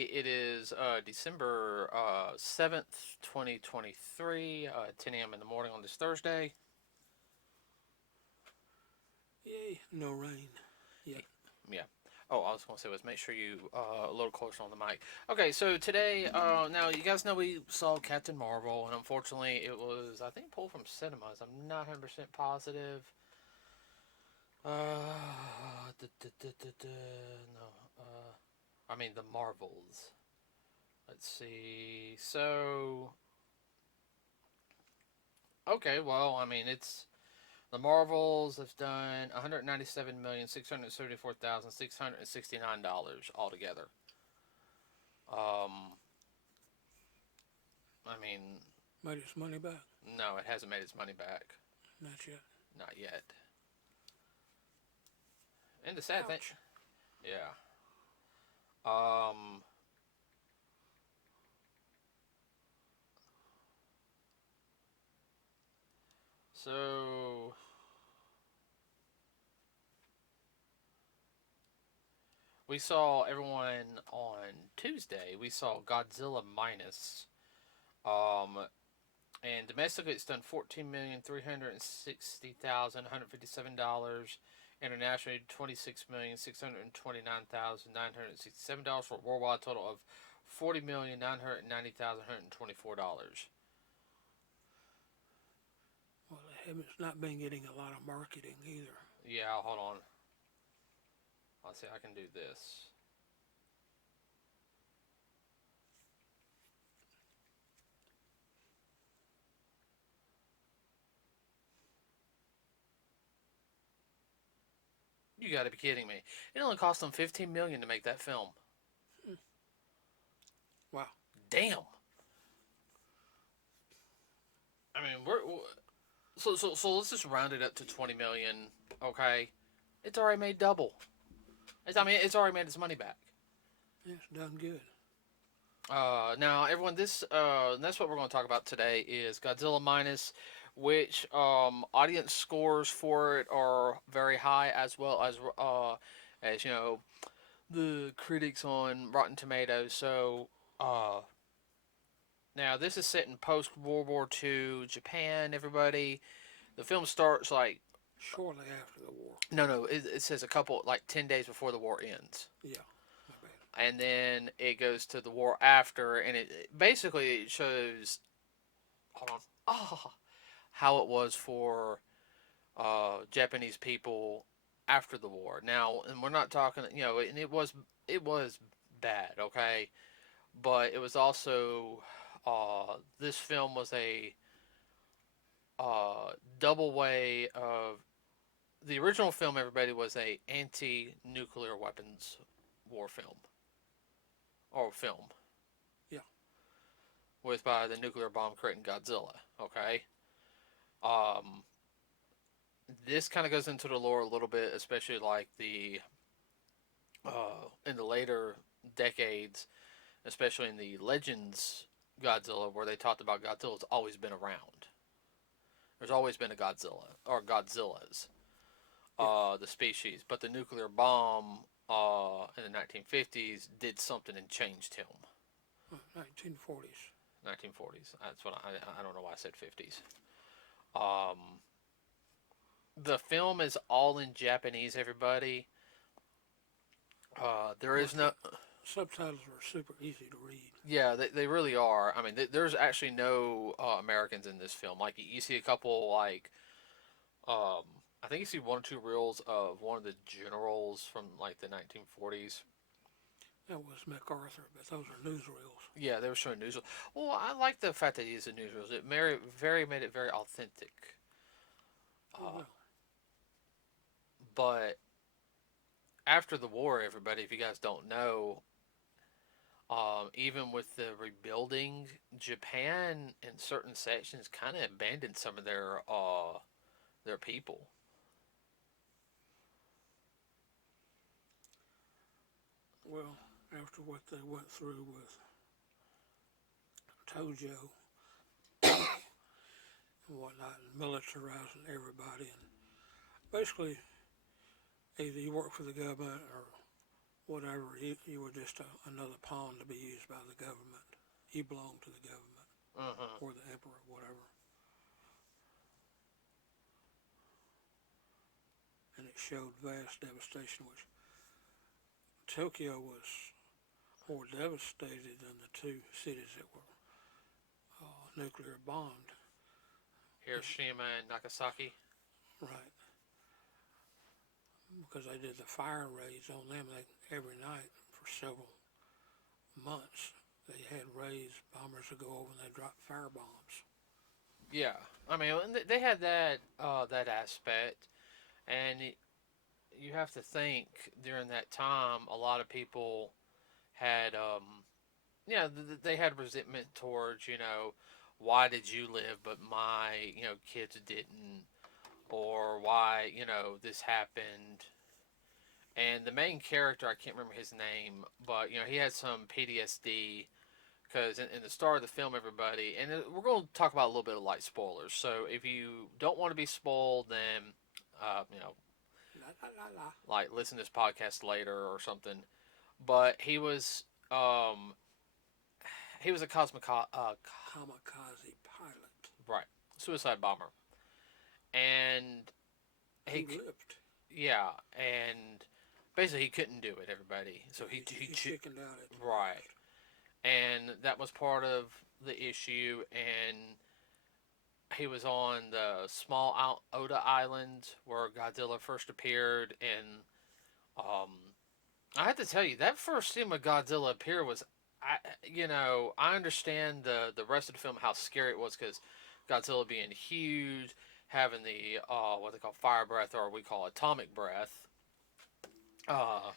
Today it is December 7th, 2023, 10 a.m. in the morning on this Thursday. Yay, no rain. Yep. Yeah. Oh, I was going to say was make sure you a little closer on the mic. Okay, so today, now you guys know we saw Captain Marvel, and unfortunately it was, I think, pulled from cinemas. I'm not 100% positive. No. I mean, the Marvels. Let's see. So, okay, well, I mean, it's the Marvels have done $197,674,669 altogether. Um, I mean, Made its money back? no, it hasn't made its money back. Not yet. Not yet. And the sad thing, Ouch. yeah. Um, so we saw everyone on Tuesday. We saw Godzilla Minus. And domestically, it's done $14,360,157. Internationally, $26,629,967 for a worldwide total of $40,990,124. Well, it's not been getting a lot of marketing either. Yeah, hold on. Let's see, I can do this. You got to be kidding me! It only cost them $15 million to make that film. Wow. Damn. I mean, so let's just round it up to 20 million. Okay, it's already made double. It's already made its money back. Yeah, it's done good. Now everyone, that's what we're going to talk about today is Godzilla Minus, which audience scores for it are very high, as well as you know the critics on Rotten Tomatoes. So now this is set in post World War II Japan. Everybody, the film starts like Shortly after the war. no, it says a couple like 10 days before the war ends. Yeah, my bad. And then it goes to the war after, and it shows, hold on, how it was for Japanese people after the war. Now, and we're not talking, and it was bad, okay, but it was also this film was a double way of the original film. Everybody was a anti-nuclear weapons war film or film. Yeah. With by the nuclear bomb creating Godzilla. Okay. Um, this kind of goes into the lore a little bit, especially like the in the later decades, especially in the Legends Godzilla, where they talked about Godzilla's always been around. There's always been a Godzilla or Godzillas, Yes. the species, but the nuclear bomb in the 1950s did something and changed him. 1940s. 1940s. That's what I don't know why I said 50s. Um, the film is all in Japanese. Everybody. There is no. Subtitles are super easy to read. Yeah, they really are. I mean, there's actually no Americans in this film. Like you see a couple like. Um, I think you see one or two reels of one of the generals from like the 1940s. That was MacArthur, but those are newsreels. Yeah, they were showing news. Well, I like the fact that he is a newsreels. It made it very authentic. Oh, well. But after the war, everybody, if you guys don't know, even with the rebuilding, Japan in certain sections kind of abandoned some of their people. Well, after what they went through with Tojo and whatnot, and militarizing everybody, and basically either you work for the government or whatever. You were just another pawn to be used by the government. You belonged to the government Mm-hmm. or the emperor, whatever. And it showed vast devastation, which Tokyo was more devastated than the two cities that were nuclear bombed. Hiroshima and Nagasaki. Right. Because they did the fire raids on them every night for several months. They had raids, bombers would go over and they dropped fire bombs. Yeah, I mean they had that aspect, and you have to think during that time a lot of people had yeah, they had resentment towards, why did you live but my, kids didn't, or why, this happened. And the main character, I can't remember his name, but he had some PTSD because in the start of the film, everybody, and we're going to talk about a little bit of light spoilers. So if you don't want to be spoiled, then uh, you know, La, la, la, la. like listen to this podcast later or something. But he was a Kamikaze pilot right, suicide bomber, and who he lived. yeah, and basically he couldn't do it. Everybody, so he chickened out at the right, last. and that was part of the issue. And he was on the small Oda Island where Godzilla first appeared, and um, I have to tell you that first scene with Godzilla appear was, I understand the rest of the film how scary it was because Godzilla being huge, having the what they call fire breath or we call atomic breath. Uh, Well,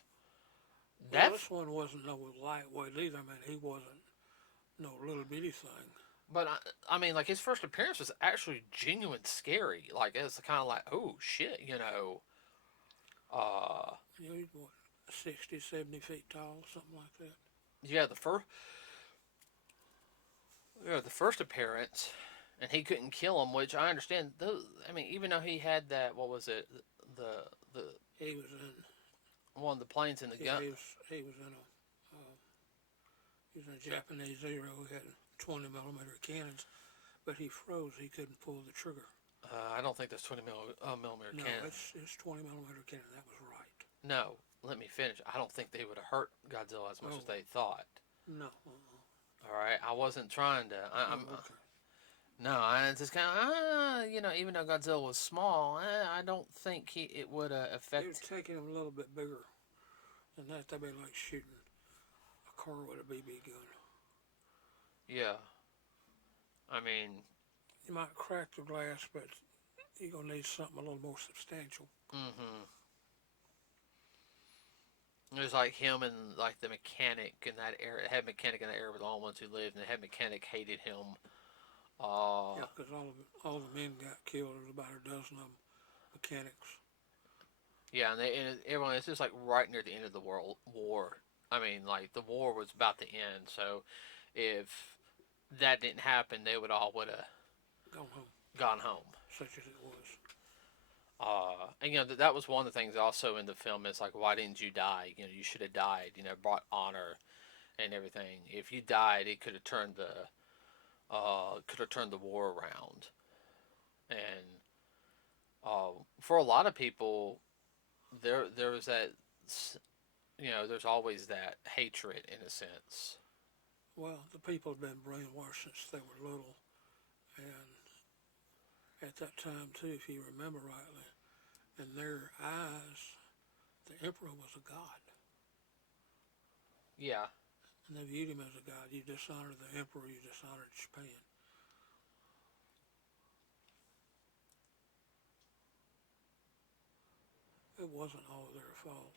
that this one wasn't no lightweight either. I mean, he wasn't no little bitty thing. But I mean, like his first appearance was actually genuine scary. Like it's kind of like, oh shit. Uh, He's what, 60, 70 feet tall, something like that. yeah, the first appearance, and he couldn't kill him, which I understand. I mean, even though he had that, what was it, the He was in. one of the planes in the Yeah, gun. he was in a. He was in a Japanese Zero who had 20 millimeter cannons, but he froze. He couldn't pull the trigger. I don't think that's 20 millimeter No, cannon. it's 20 millimeter cannon. That was right. No, let me finish. I don't think they would have hurt Godzilla as much as they thought. No. All right, I wasn't trying to. I'm Okay. No, I just kind of, even though Godzilla was small, I don't think it would It affect. was taking him a little bit bigger than that. That'd be like shooting a car with a BB gun. Yeah, I mean, You might crack the glass, but you're gonna need something a little more substantial. mm-hmm. It was like him and like the mechanic in that area. Head mechanic in that area were the only ones who lived, and the head mechanic hated him. Yeah, because all the men got killed. There was about a dozen of them mechanics. Yeah, and everyone. It's just like right near the end of the world war. I mean, like the war was about to end, so if that didn't happen, they would have Gone home, gone home. such as it was. And that was one of the things also in the film is like, why didn't you die? You should have died. Brought honor and everything. If you died, it could have turned the war around. And for a lot of people, there was that, there's always that hatred in a sense. Well, the people had been brainwashed since they were little, and at that time too, if you remember rightly, in their eyes, the emperor was a god, Yeah, and they viewed him as a god. You dishonored the emperor, you dishonored Japan. It wasn't all their fault.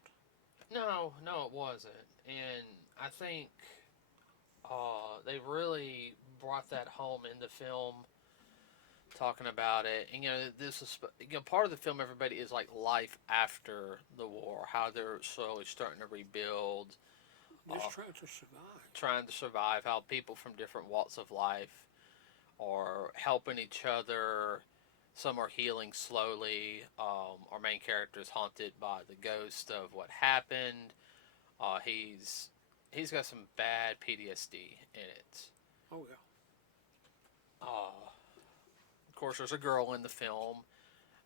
no, it wasn't. And I think they really brought that home in the film, talking about it. And this is part of the film. Everybody is like life after the war, how they're slowly starting to rebuild, Just trying to survive. trying to survive. How people from different walks of life are helping each other. Some are healing slowly. Our main character is haunted by the ghost of what happened. He's got some bad PTSD in it. Oh yeah. Of course, there's a girl in the film,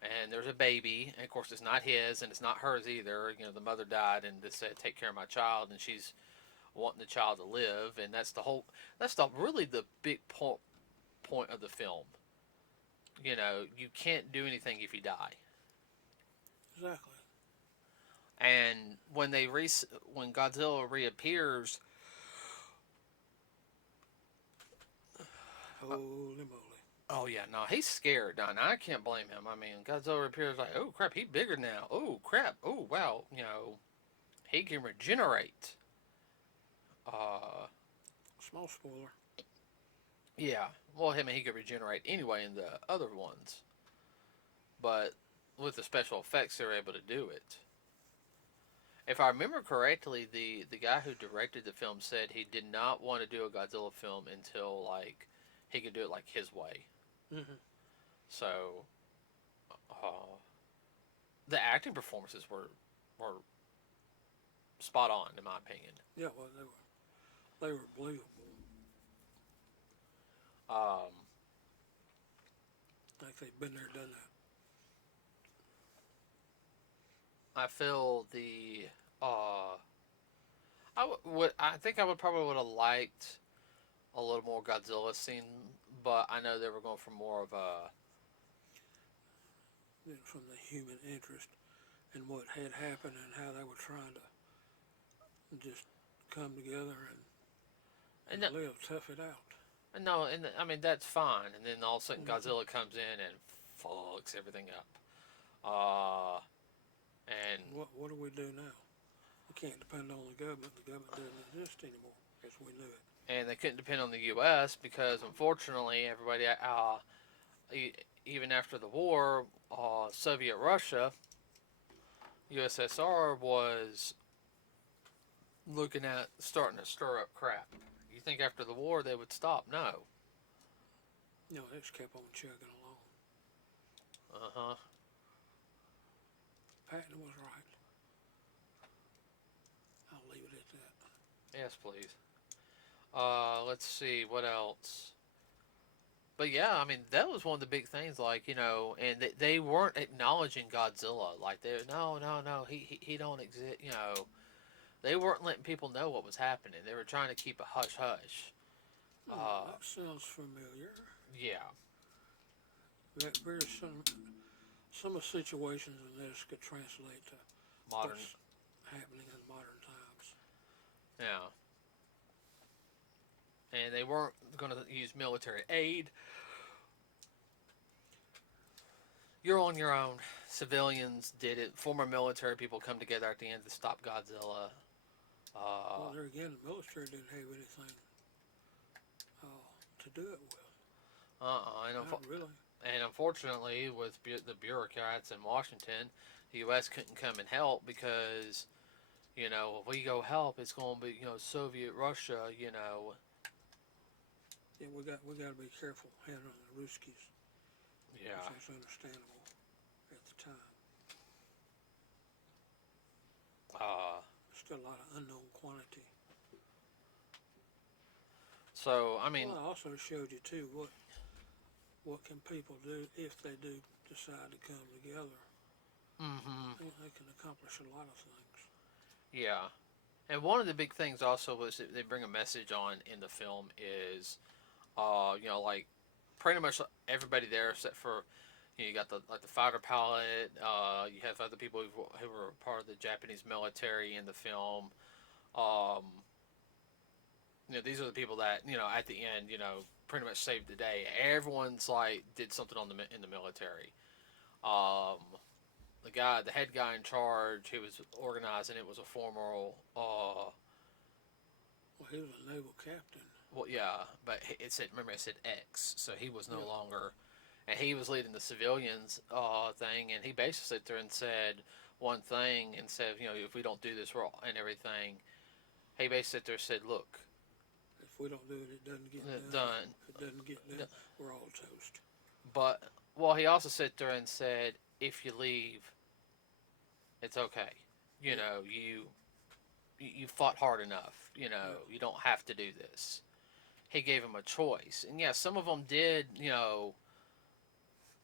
and there's a baby, and of course, it's not his, and it's not hers either. You know, the mother died, and they said, "Take care of my child," and she's wanting the child to live, and that's the whole. That's the really the big point of the film. You know, you can't do anything if you die. Exactly. And when Godzilla reappears, Holy moly. oh yeah, no, he's scared. No, I can't blame him. I mean, Godzilla reappears like, oh crap, he's bigger now. Oh crap. Oh wow, you know, he can regenerate. Uh, Small spoiler. yeah. Well, I mean, he could regenerate anyway in the other ones, but with the special effects, they're able to do it. If I remember correctly, the guy who directed the film said he did not want to do a Godzilla film until like he could do it like his way. Mm-hmm. So, uh, the acting performances were spot on in my opinion. Yeah, well, they were believable. Um, Like they've been there, done that. I feel the I think I would probably would have liked a little more Godzilla scene, but I know they were going for more of a From the human interest in what had happened and how they were trying to just come together and and live, tough it out. no, and I mean that's fine. And then all of a sudden Mm-hmm. Godzilla comes in and fucks everything up. Uh, and What do we do now? We can't depend on the government. The government doesn't exist anymore as we knew it. they couldn't depend on the U.S. because unfortunately everybody even after the war, Soviet Russia, USSR was looking at starting to stir up crap. You think after the war they would stop? No. No, they just kept on chugging along. Uh-huh. Patton was right. I'll leave it at that. Yes, please. Let's see what else. But yeah, I mean that was one of the big things. Like you know, and they weren't acknowledging Godzilla. Like they no, he don't exist. You know, they weren't letting people know what was happening. They were trying to keep a hush hush. That sounds familiar. Yeah. That very some of the situations in this could translate to Modern. what's happening in modern times. Yeah. And they weren't going to use military aid. You're on your own. Civilians did it. Former military people come together at the end to stop Godzilla. Well, there again, the military didn't have anything to do it with. Not really. And unfortunately, with the bureaucrats in Washington, the U.S. couldn't come and help because, you know, if we go help, it's going to be, you know, Soviet Russia, you know. Yeah, we got to be careful handling the Ruskies. Yeah. Which is understandable at the time. Still a lot of unknown quantity. So I mean, well, I also showed you too what can people do if they do decide to come together. mm-hmm. They can accomplish a lot of things. Yeah, and one of the big things also was that they bring a message on in the film is, you know, like pretty much everybody there except for, you know, you got the fighter pilot. You have other people who were part of the Japanese military in the film. You know, these are the people that, you know, at the end, you know, pretty much saved the day. Everyone's like did something in the military. The head guy in charge, who was organizing it, was a former. Well, he was a naval captain. Well, yeah, but it said X, so he was no Yeah. longer, and he was leading the civilians thing, and he basically sat there and said one thing and said, you know, if we don't do this, and everything. He basically sat there and said, look. If we don't do it, it doesn't get done. If it doesn't get done, we're all toast. But, well, he also sat there and said, if you leave, it's okay. You know, you fought hard enough. You know, Yeah. you don't have to do this. He gave him a choice, and yeah, some of them did,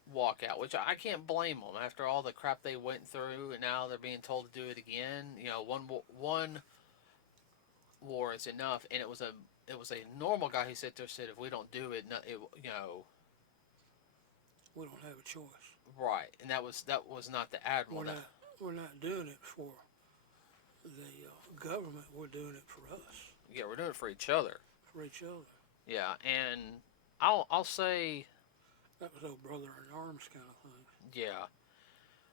walk out, which I can't blame them after all the crap they went through, and now they're being told to do it again. One war is enough, and it was a normal guy who sat there and said, if we don't do it, no, We don't have a choice. right, and that was not the admiral. We're not doing it for the government. We're doing it for us, Yeah, we're doing it for each other. for each other. Yeah, and I'll say, That was old brother in arms kind of thing. yeah.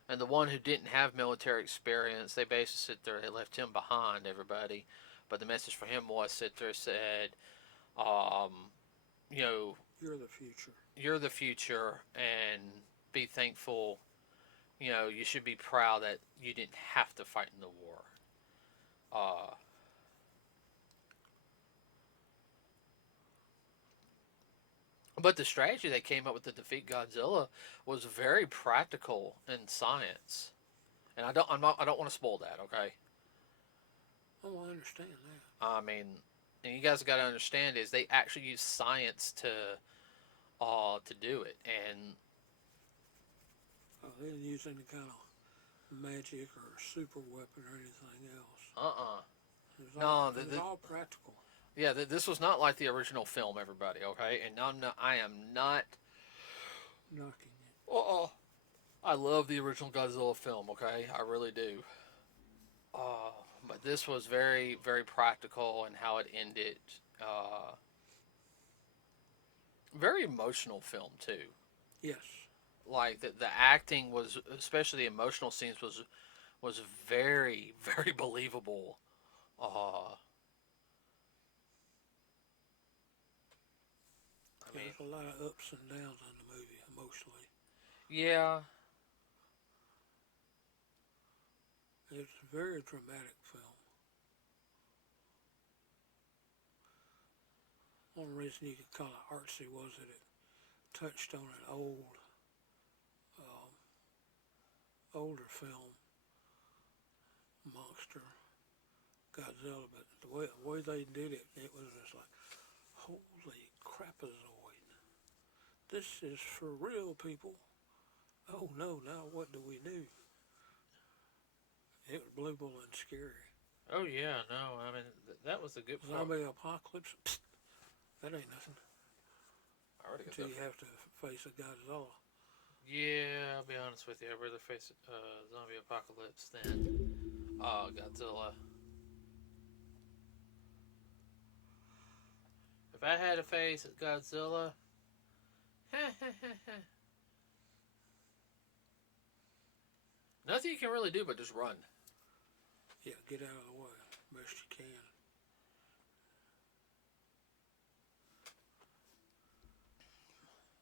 And the one who didn't have military experience, they basically sit there, they left him behind, everybody. But the message for him was sit there, said, um, you know, You're the future. you're the future, and be thankful. You should be proud that you didn't have to fight in the war. Uh, but the strategy they came up with to defeat Godzilla was very practical in science, and I don't want to spoil that. Okay, Oh, I understand that. I mean, and you guys got to understand is they actually use science to do it, and They didn't use any kind of magic or super weapon or anything else. It was no, all practical. yeah, this was not like the original film, everybody. Okay, and I am not. Knocking it. I love the original Godzilla film. Okay, I really do. But this was very, very practical in how it ended. Very emotional film too. Yes. Like the acting was, especially the emotional scenes, was very, very believable. Uh, I mean, There's a lot of ups and downs in the movie emotionally. yeah, It's a very dramatic film. One reason you could call it artsy was that it touched on an um, older film, monster Godzilla, but the way they did it, it was just like, holy crapazoid! This is for real, people. Oh no! Now what do we do? It was believable and scary. oh yeah, no, I mean that was a good part. Zombie apocalypse? Psst, that ain't nothing. I already got Until that. you have to face a Godzilla. Yeah, I'll be honest with you. I'd rather face zombie apocalypse than Godzilla. If I had to face Godzilla, nothing you can really do but just run. Yeah, get out of the way best you can.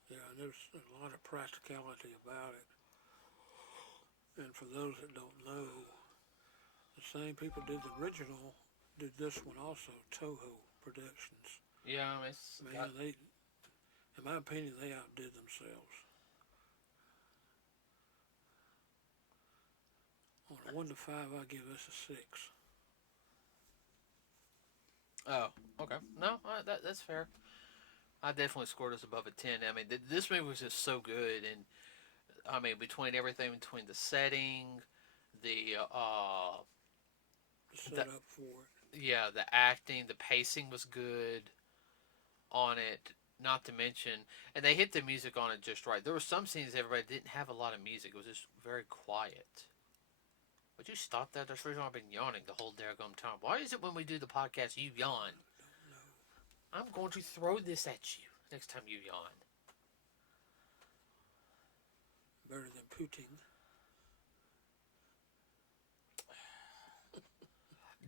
Yeah, and there's a lot of practicality about it. And for those that don't know, the same people did the original did this one also, Toho Productions. Yeah, I mean, it's Man, they, in my opinion, they outdid themselves. On a 1 to 5, I give this a 6. oh, okay. No, that's fair. I definitely scored us above a 10. I mean, this movie was just so good, and I mean, between the setting, the Set up for it. yeah, the acting, the pacing was good on it. Not to mention, and they hit the music on it just right. There were some scenes everybody didn't have a lot of music. It was just very quiet. Would you stop that? That's the reason I've been yawning the whole daggone time. Why is it when we do the podcast you yawn? I'm going to throw this at you next time you yawn. Better than Putin.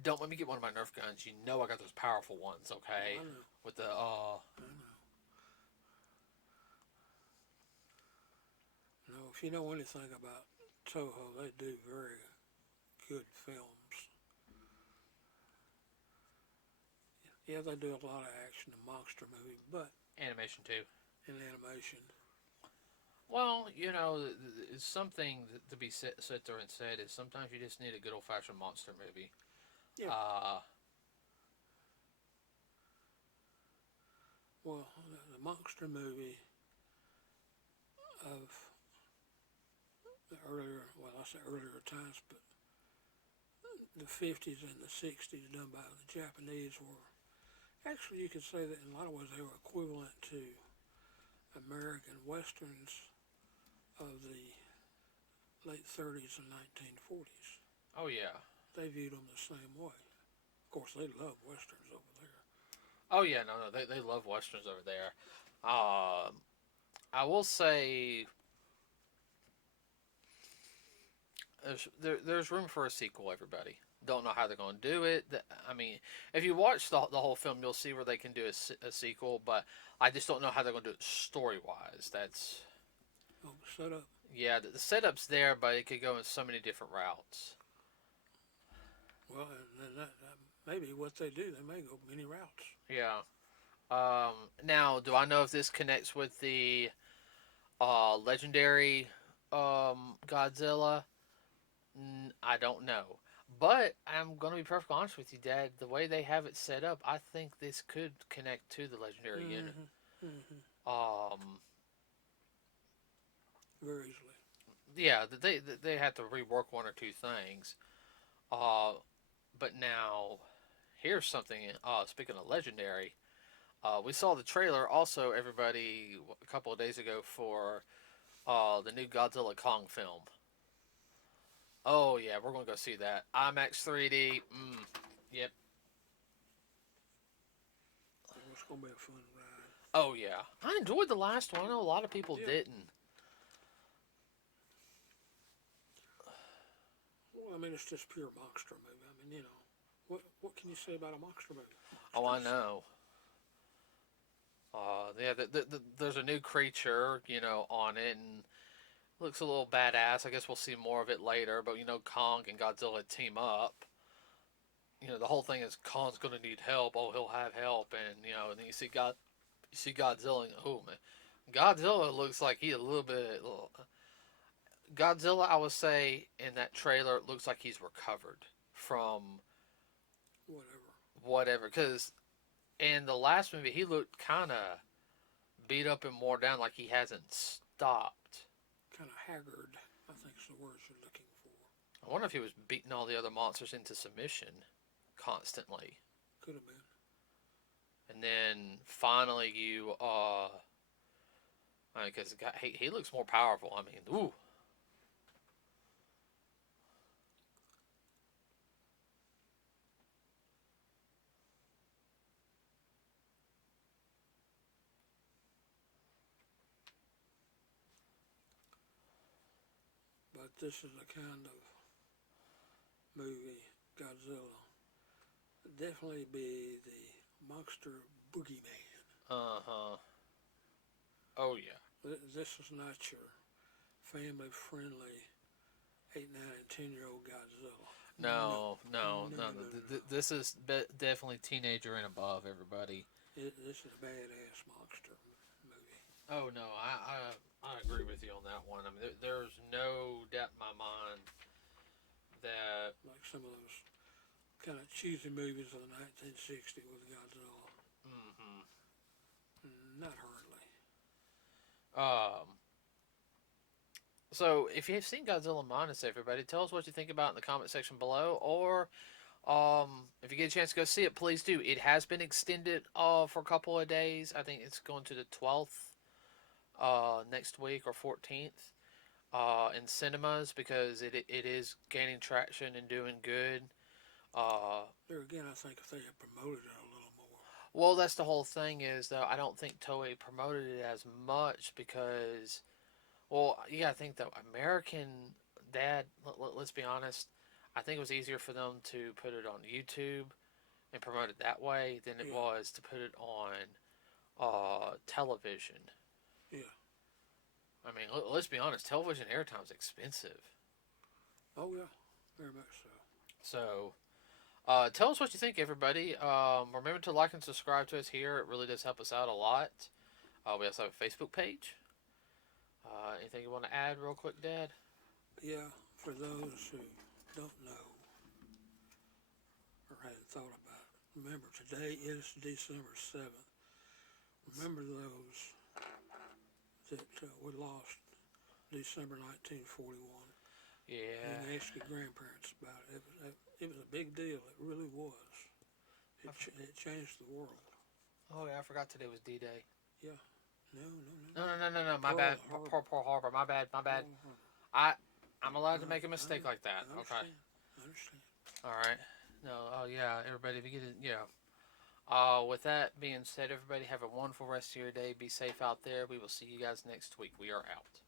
Don't let me get one of my Nerf guns. You know I got those powerful ones, okay? I know. With the I know. If you know anything about Toho, they do very good films. Yeah, they do a lot of action and monster movies, but animation too. in animation. Well, it's something to be sit there and said is sometimes you just need a good old fashioned monster movie. Yeah. Uh, Well, the monster movie of the earlier, well, I say earlier times, but the 50s and the 60s done by the Japanese were actually, you could say that in a lot of ways they were equivalent to American westerns of the late 30s and 1940s. oh yeah. They viewed them the same way. Of course, they love westerns over there. Oh yeah, no, they love westerns over there. I will say there's room for a sequel. Everybody don't know how they're going to do it. I mean, if you watch the whole film, you'll see where they can do a sequel. But I just don't know how they're going to do it story wise. That's Oh, set up. yeah, the setup's there, but it could go in so many different routes. Well, and then that may be what they do. They may go many routes. Yeah. Now, do I know if this connects with the legendary Godzilla? I don't know. But I'm going to be perfectly honest with you, Dad. The way they have it set up, I think this could connect to the legendary unit. Mm-hmm. Mm-hmm. Um, Very easily. yeah, they have to rework one or two things. Uh, but now here's something. Speaking of legendary, we saw the trailer also, everybody, a couple of days ago for the new Godzilla Kong film. Oh yeah, we're gonna go see that IMAX 3D. Yep. Oh, it's gonna be a fun ride. Oh yeah, I enjoyed the last one. I know a lot of people Yeah. didn't. Well, I mean, it's just pure monster movie. I mean, what can you say about a monster movie? Oh, I Monsters. know. Yeah, there's a new creature, on it, and looks a little badass. I guess we'll see more of it later. But Kong and Godzilla team up. The whole thing is Kong's gonna need help. Oh, he'll have help, and then you see Godzilla. And, oh man, Godzilla looks like he a little bit. Godzilla, I would say, in that trailer, looks like he's recovered from Whatever. whatever. Because in the last movie, he looked kind of beat up and wore down, like he hasn't stopped. Kind of haggard, I think is the words you're looking for. I wonder if he was beating all the other monsters into submission constantly. Could have been. And then finally, because he looks more powerful. I mean, ooh. But this is a kind of movie, Godzilla. Definitely be the monster boogeyman. Uh huh. Oh yeah. This is not your family-friendly 8, 9, and 10-year-old Godzilla. No. This is definitely teenager and above. Everybody. This is a badass monster movie. Oh no, I agree with you on that one. I mean, there's no doubt in my mind that Like some of those kind of cheesy movies of the 1960s with Godzilla. mm-hmm. Not hardly. So if you've seen Godzilla Minus, everybody, tell us what you think about it in the comment section below, or if you get a chance to go see it, please do. It has been extended for a couple of days. I think it's going to the 12th next week or 14th in cinemas because it is gaining traction and doing good. There again, I think if they had promoted it a little more. Well, that's the whole thing is, though, I don't think Toei promoted it as much because, well, you gotta think, though, American Dad, let's be honest, I think it was easier for them to put it on YouTube and promote it that way than it was to put it on television. Yeah. I mean, let's be honest, television airtime's expensive. Oh, yeah. Very much so. So, tell us what you think, everybody. Remember to like and subscribe to us here. It really does help us out a lot. We also have a Facebook page. Anything you want to add real quick, Dad? Yeah, for those who don't know hadn't thought about it. Remember, today is December 7th. Remember those that we lost December 1941. Yeah. And ask your grandparents about it. It was a big deal. It really was. It changed the world. Oh yeah, I forgot today was D-Day. Yeah. No. No. My bad. Pearl Harbor. My bad. I'm allowed to make a mistake like that. Okay. I understand. All right. No. Oh yeah. Everybody, be getting. Yeah. With that being said, everybody have a wonderful rest of your day. Be safe out there. We will see you guys next week. We are out.